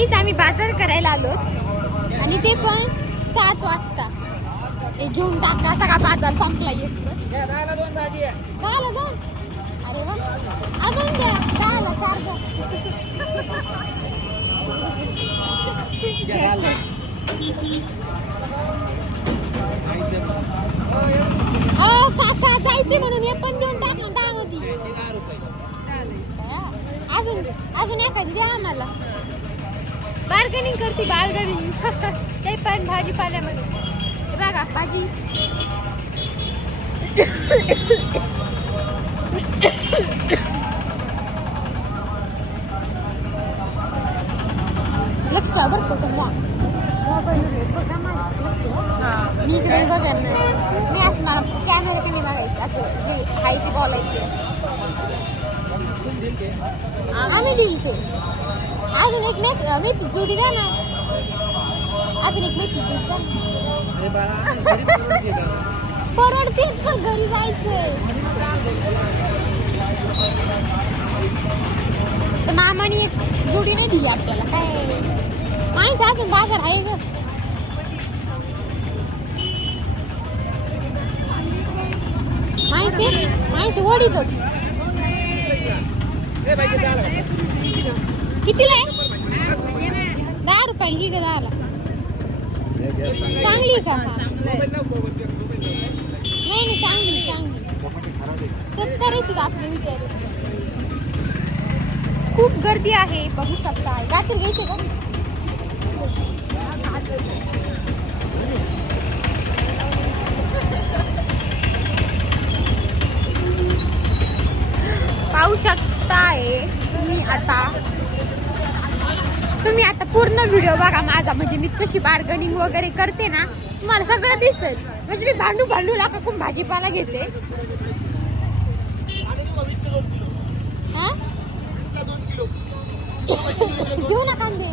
आम्ही बाजार करायला आलो आणि ते पण 7 वाजता. हे घेऊन टाका, सगळा बाजार संपला. दहाला दोन. अरे वा, अजून द्या. 10ला 4 द्या. काका जायचे म्हणून हे पण देऊन टाकून 10 होती. अजून एखादी द्या आम्हाला. बार्गेनिंग करते, बार्गेनिंग. ते पण भाजीपाल्यामध्ये बघा भाजी. लक्ष बरं का मी इकडे बघा ना. मी असं मला कॅमेरा कमी बघायचं, असं जे आहे ते बोलायचं. आम्ही दिल ते. अजून एक मेथी जोडी द्या ना. अजून एक मेथी जोडी द्या. परवडते पण घरी जायचंय. तर मामाने एक जोडी नाही दिली आपल्याला. काय माहिती अजून बाजार आहे ग. माहिती ओढीतच. कितीला आहे? 10 रुपयाला ही ग. 10ला चांगली का? नाही चांगली. शेतकऱ्याची आपले विचार. खूप गर्दी आहे, बघू शकता. गाठी घ्यायचे का? पाहू शकताय तुम्ही आता पूर्ण व्हिडिओ बघा माझा. म्हणजे मी कशी बार्गेनिंग वगैरे करते ना, तुम्हाला सगळं दिसेल. म्हणजे मी भांडू लाका भाजीपाला घेते. घेऊ ना कांदे.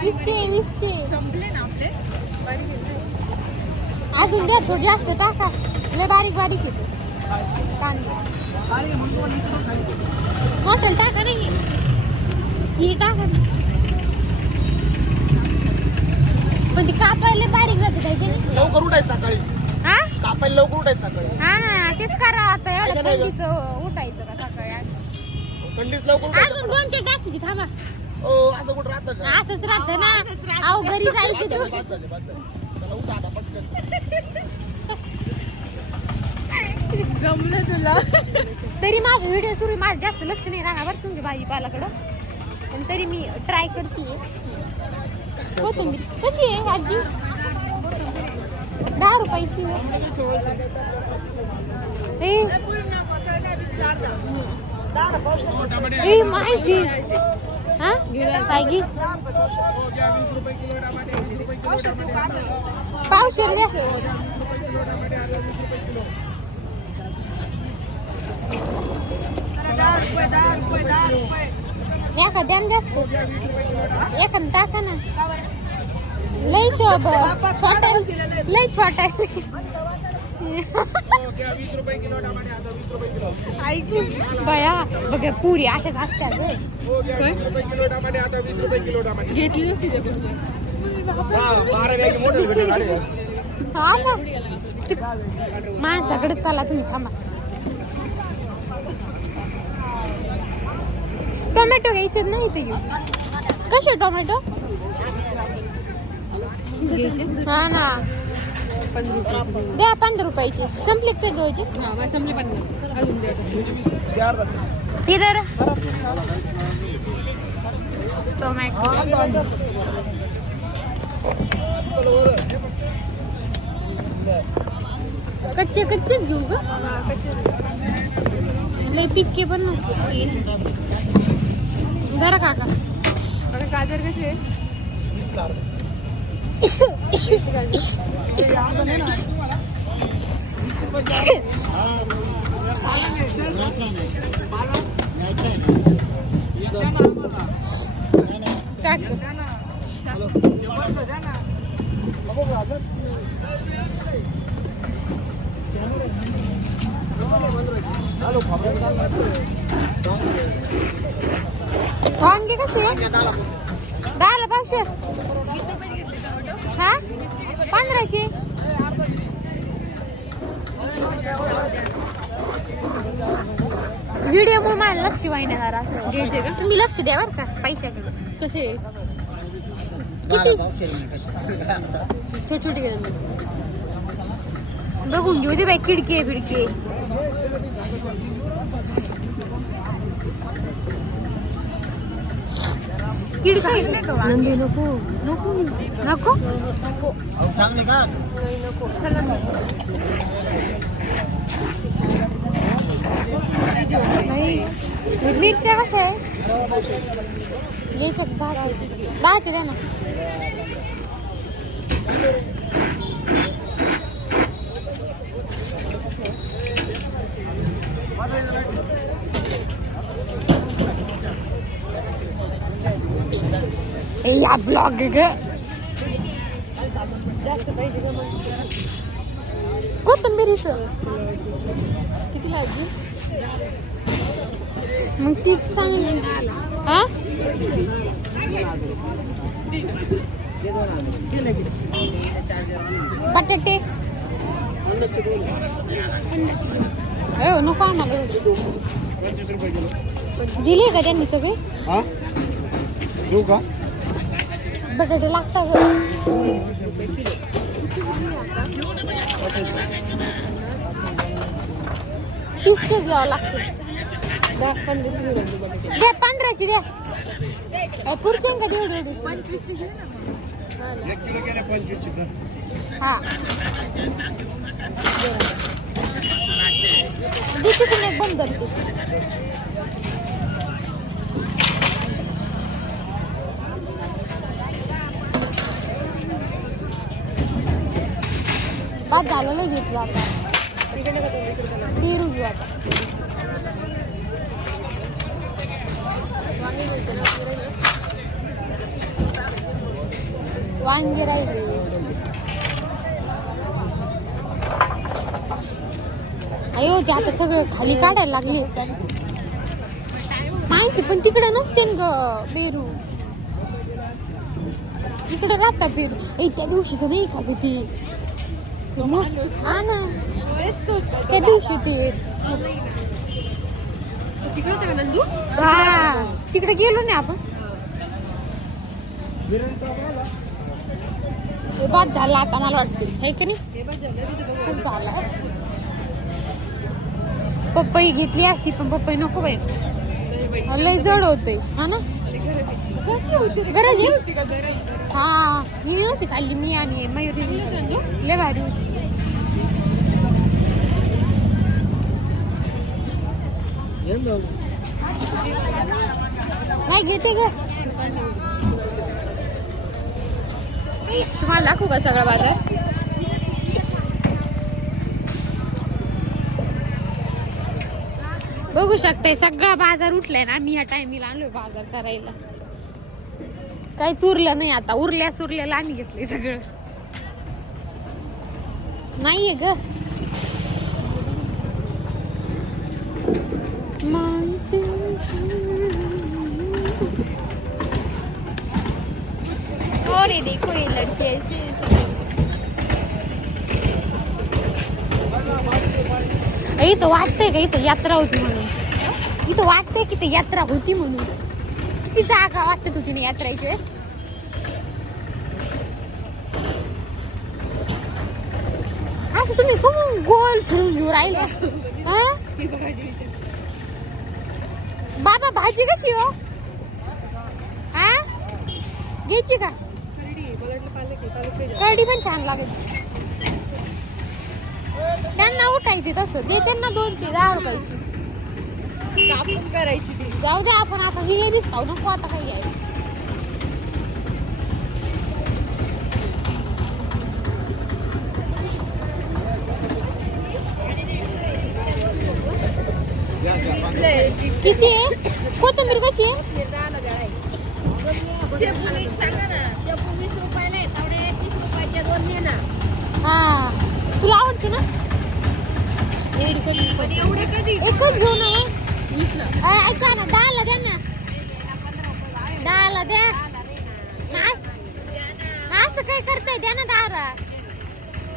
20 संपले ना आपले. अजून द्या, थोडी जास्त टाका. लय बारीक येते कांदे. हॉटेल टाका नाही, ही टाका ना. पण ती कापायला बारीक जाते काय ते. लवकर उठायचं सकाळी. हा, कापायला लवकर उठायचं सकाळी. हा ना, तेच करा आता. एवढं थंडीचं उठायचं का सकाळी? थंडीत लवकर अजून 2-4 टाकी की थांबा. असं कुठं राहतं का? असंच राहतं ना. अहो घरी जायचं तू. चला उठा आता पटकन. जमलं तुला. तरी माझा व्हिडिओ सुरू, माझं जास्त लक्ष नाही राहणार बरं तुमच्या भाजीपालाकडं. पण तरी मी ट्राय करते. कोथिंबीर कशी आहे आजी? 10 रुपयाची. माहिती हा काय घे. पावशेर द्या. एका द्या ना जास्त. एखादं टाका ना. लय छोटा लय छोटा आहे. बया बघा पुरी अशाच असत्या ग. घेतली हा ना. माणसाकडे चला तुम्ही, थांबा. टोमॅटो घ्यायचे नाही ते. कसे टोमॅटो घ्यायचे? हा ना, द्या 15 रुपयाचे. संपले ते दोनचे. संपले 50. अजून द्या. इधर टोमॅटो कच्चेच घेऊ ग. लय पिक्के पण जरा काका. गाजर कसे आहे? 20 वांगे कसे? 10ला पावशे हा 15चे व्हिडिओ मुळे मला लक्ष वाहिन्या जरा असं घ्यायचे का तुम्ही लक्ष द्या बरं का पैशाकडे कसे किती छोटे छोटे घे ना. बघून घेऊ दे बाई किडके बिडके किडके नंदी नको नको नको चांगले का चला ना. नाही मिरच्या कशा आहे याच्यात 10चे द्या ना या ब्लॉग ग जास्त पाहिजे का मग कोथिंबीरीचं किती लागली मग ती चांगली हा बटाटे हो नको आम्हाला दिले का त्यांनी सगळे हा देऊ का बटाटे लागतात तीसचे घ्यावं लागते द्या 15ची द्या पुढचे का देऊ हा दे तिथून एक बंद करते बाद झालेलं घेतलं आता पेरू घेऊ आता वांगे घ्यायचे ना वांगे राहिले अयो ते आता सगळं खाली काढायला लागले माणसे पण तिकडे नसते ग पेरू इकडे राहतात पेरू त्या दिवशीच नाही का ग ती हा ना त्या दिवशी ते तिकडे होतं का नंदू हा तिकडे गेलो ना आपण ते बाद झाला आता मला वाटते है की नाही हे बघ झालं तिथे बघ खूप झाला पपई घेतली असती पण पपई नको बाई लय जड होते हा ना गरज आहे हा मी नव्हती खाल्ली मी आणि मयुरी लय भारी होती नाही घेते ग तुम्हाला दाखवू का सगळा बाजार बघू शकताय सगळा बाजार उठलाय ना आम्ही ह्या टाइमला आणलोय बाजार करायला काहीच उरलं नाही आता उरल्या सुरल्याला आम्ही घेतलंय सगळं नाहीये ग और ये देखो ये लड़की ऐसे इथं वाटतंय का इथं यात्रा होती म्हणून इथं वाटतंय की इथं यात्रा होती म्हणून किती जागा वाटत होती ना यात्रेचे असं तुम्ही कोण गोल फिरून घेऊ राहिले हा बाबा भाजी कशी हो हा घ्यायची का कढी पण छान लागत त्यांना उठायची तसं दे त्यांना 10 रुपयाची कापून करायची ती जाऊ दे आपण आता हे बी खाऊ नको आता काही आहे किती आहे कोथिंबीर कशी आहे हा तुला आवडते ना एकच घेऊ ना ऐका ना 10ला द्या ना 10ला द्या काय करताय द्या ना दारा.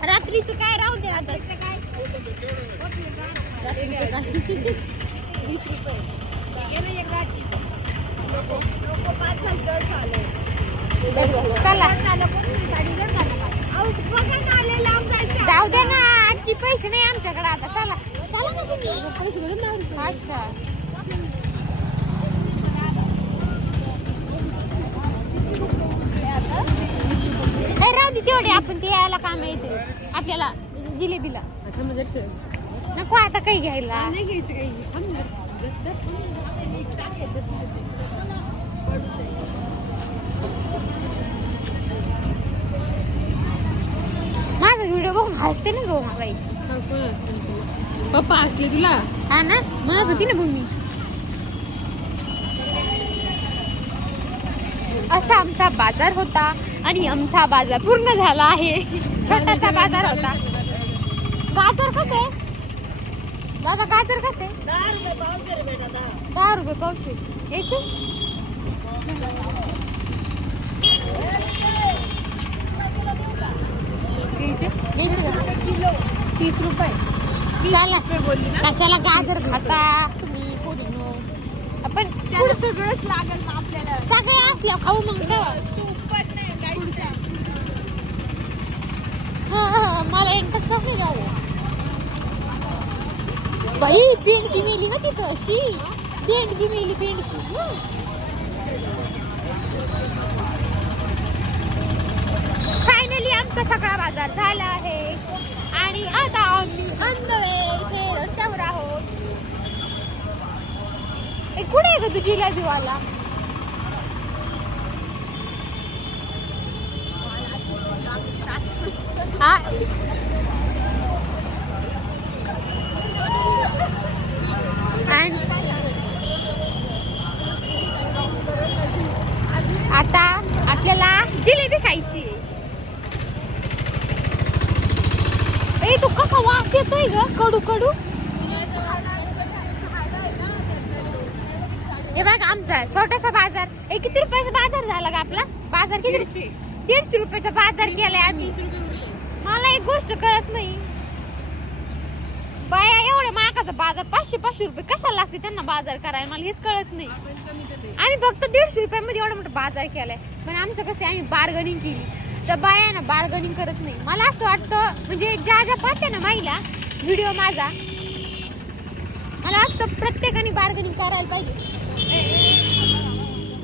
रात्रीचं काय राहू दे आता. चला जाऊ दे ना आजची पैसे नाही आमच्याकडे आता. चला अच्छा काय राहू दे तेवढे. आपण ते यायला काम येते आपल्याला जिलेबीला. नको आता काही घ्यायला. नाही घ्यायचं काही. माझा व्हिडिओ बघून हसते ना गो मला. पप्पा असले तुला. हा ना म्हणत होती ना भूमी. असा आमचा बाजार होता आणि आमचा बाजार पूर्ण झाला आहे. छोटासा बाजार होता. गाजर कसे दादा? गाजर कसे? 10 रुपये पावशेर. यायचे घ्यायचे का? 30 रुपये. चला कशाला गाजर खाता तुम्ही पोरीनो. आपण सगळंच लागेल ना आपल्याला. सगळे असल्या खाऊ मग तेव्हा. मला एंटच नाही जाऊ. बाई पेंडकी मेली ना तिथं अशी. पेंडकी मेली पेंडकी. फायनली आमचा सगळा बाजार झाला आहे आणि आता आम्ही इथे रस्त्यावर आहोत. कुठे आहे ग तुझी जिलेबीवाला? हा आता आपल्याला जिलेबी खायची. ए तू कसा वास येतोय ग कडू कडू. हे बघ आमचा छोटासा बाजार. किती रुपयाचा बाजार झाला का आपला? बाजार किती? 150 रुपयाचा बाजार केलाय आम्ही. मला एक गोष्ट कळत नाही बाया, एवढ्या महागाचा बाजार 500 रुपये कशाला लागते त्यांना बाजार करायला? मला हेच कळत नाही. आम्ही फक्त 150 रुपयामध्ये एवढा मोठा बाजार केलाय. पण आमचं कसं आम्ही बार्गनिंग केली तर बाया ना बार्गनिंग करत नाही. मला असं वाटतं म्हणजे ज्या ज्या पाहत्या ना महिला व्हिडिओ माझा, मला वाटतं प्रत्येकाने बार्गनिंग करायला पाहिजे.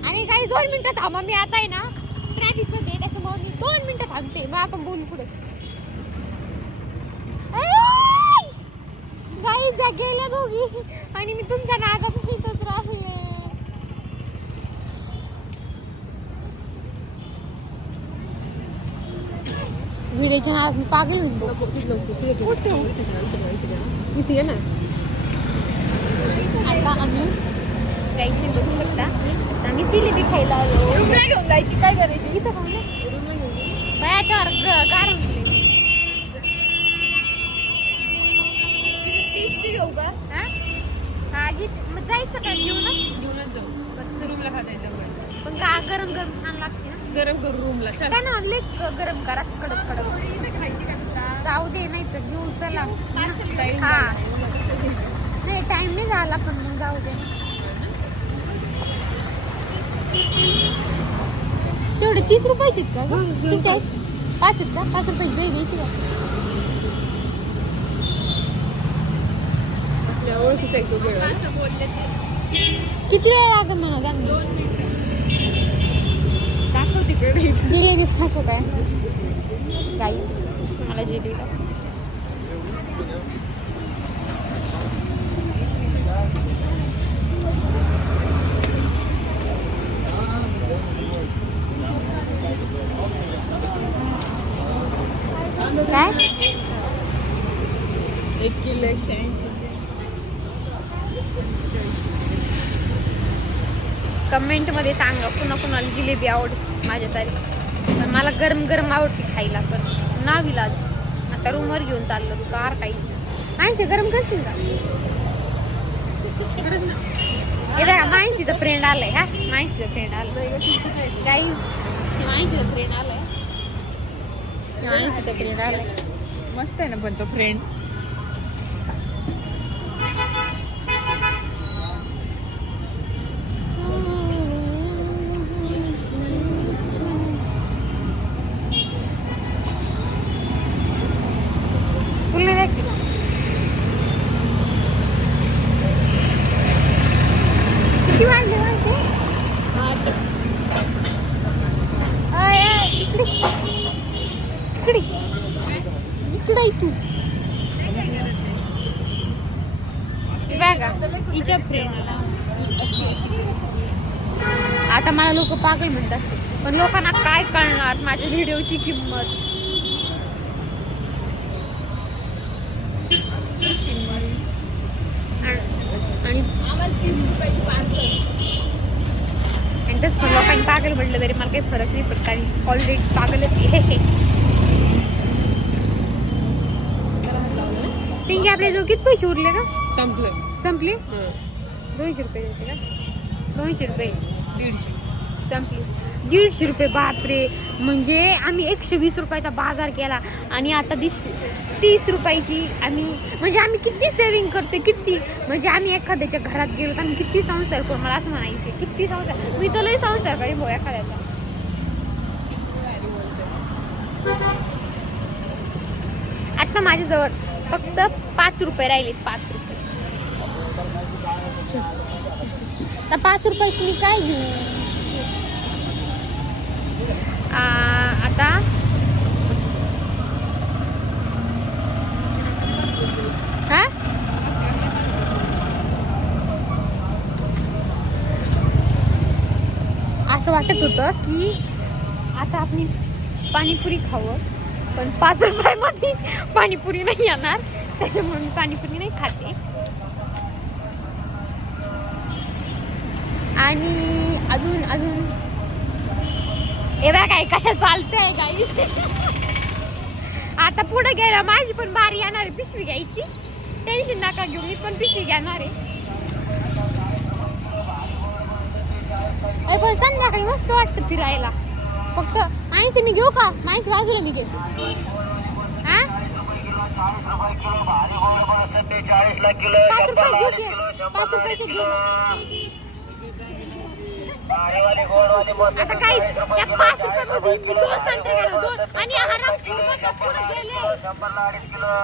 आणि काही 2 मिनिटं थांबा. मी आता आहे ना ट्रॅफिक मध्ये त्याच्यामुळे मी 2 मिनिटं थांबते. मग आपण बोलू पुढे. गाईज गेल्या दोघी आणि मी तुमच्या नादात इथंच राहिले. व्हिडिओच्या नादात मी पागल होईल. इथे ये ना. आता आम्ही गाईचे बघू शकता. आम्ही जिलेबी खायला आलो. घेऊन जायची काय करायची? इथं खाऊ बायाच्यावर गारून दिले. घेऊ का? हा मग जायचं का? घेऊनच जाऊ. रूमला खाता येतं. पण का गरम गरम छान लागते ना. गरम करू रूमला. चल काय ना लई गरम करा कडक कडक. जाऊ दे नाही तर घेऊ. चला हा नाही टाइम नाही झाला पण मग जाऊ दे. तेवढे 30 रुपयाचे का? 5 आहेत का? 5 रुपयाची वेळ घ्यायची का? ओळखीचा एक किती वेळ लागेल म्हणा त्यांनी? दाखव तिकडे. जिलेबी खातो काय गाईस? मला जिलेबी काय? 1 किलो 180. कमेंट मध्ये सांगा कुणाला जिलेबी आवडते माझ्यासारखी. पण मला गरम गरम आवडते खायला. पण नाविलाज आता रूमवर घेऊन चाललो. कार खायची माहिती गरम करशील का? हे बघा माहितीचा फ्रेंड आलाय. हा माहितीचा फ्रेंड आलाय गाईज. माहितीचा फ्रेंड आलाय. माणसाचा ट्रेन आलाय. मस्त आहे ना पण तो फ्रेंड. तुला नाही दाखवलं? किती वाजले वाजले? अय, अय, इकडे इकडे इकडे ये तू. ही बघा हिच्या फ्रेंड आता मला लोक पागल म्हणतात, पण लोकांना काय कळणार माझ्या व्हिडिओची किंमत. आणि तसं पण लोकांनी पागल म्हटलं तरी मला काही फरक नाही पडत, कारण ऑलरेडी पागलच आहे. पिंकी आपल्या जो किती पैसे उरले का? संपले 200 रुपये होते का? 200 रुपये 150. संपली. 150 रुपये. बापरे. म्हणजे आम्ही 120 रुपयाचा बाजार केला आणि आता 30 रुपयाची आम्ही, म्हणजे आम्ही किती सेव्हिंग करतो, किती. म्हणजे आम्ही एखाद्याच्या घरात गेलो तर आम्ही किती संसार करू, मला असं म्हणायचं किती संसार. मी तर लई संसार करेन भाऊ एखाद्याचा. आता माझ्याजवळ फक्त 5 रुपये राहिले. 5 रुपये. आता 5 रुपयाची मी काय घेऊ आता? हा असं वाटत होतं की आता आपण पाणीपुरी खावं, पण 5 रुपयामध्ये पाणीपुरी नाही येणार, त्याच्यामुळे मी पाणीपुरी नाही खाते. आणि अजून हे बघा काय कशा चालतंय गाई. आता पुढे गेला माझी पण बारी येणार आहे पिशवी घ्यायची. टेन्शन नका घेऊ, मी पण पिशवी घेणार आहे. पण संध्याकाळी मस्त वाटतं फिरायला. फक्त माणसे मी घेऊ का? माणसे बाजूला मी घेतो. हा 5 रुपये घेऊ की? 5 रुपयाचे घेऊ ना. आता काहीच या 5 रुपयामध्ये मी 2 संत्रे घेणार, 2. आणि हरामखोर बघा पुढे गेले.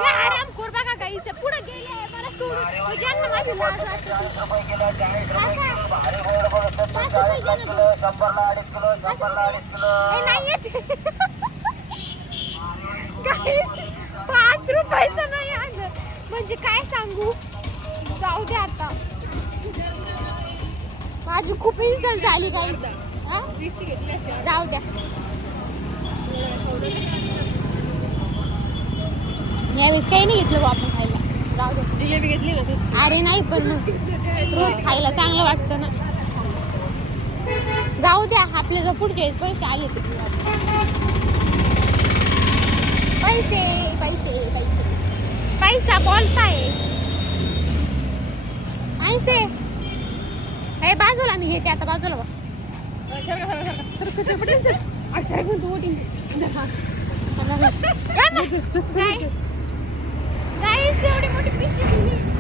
हे हरामखोर बघा गाईचे पुढे गेले मला सोडून. म्हणजे यांना माझी लाज वाटते. नाही येत. 5 रुपयाचं नाही आलं म्हणजे काय सांगू. जाऊ दे आता, माझी खूप इन्सल्ट झाली काही. जाऊ द्या. यावेळेस काही नाही घेतलं आपण खायला. जाऊ द्या. जिलेबी घेतली ना? अरे नाही, पण रोज खायला चांगलं वाटतं ना. जाऊ द्या. आपले जर पुढचे पैसे आले तर पैसे पैसे पैसे पैसा बोलताय. पैसे हे बाजूला मी घेते आता. बाजूला बा. काय एवढी मोठी पिशवी दिली.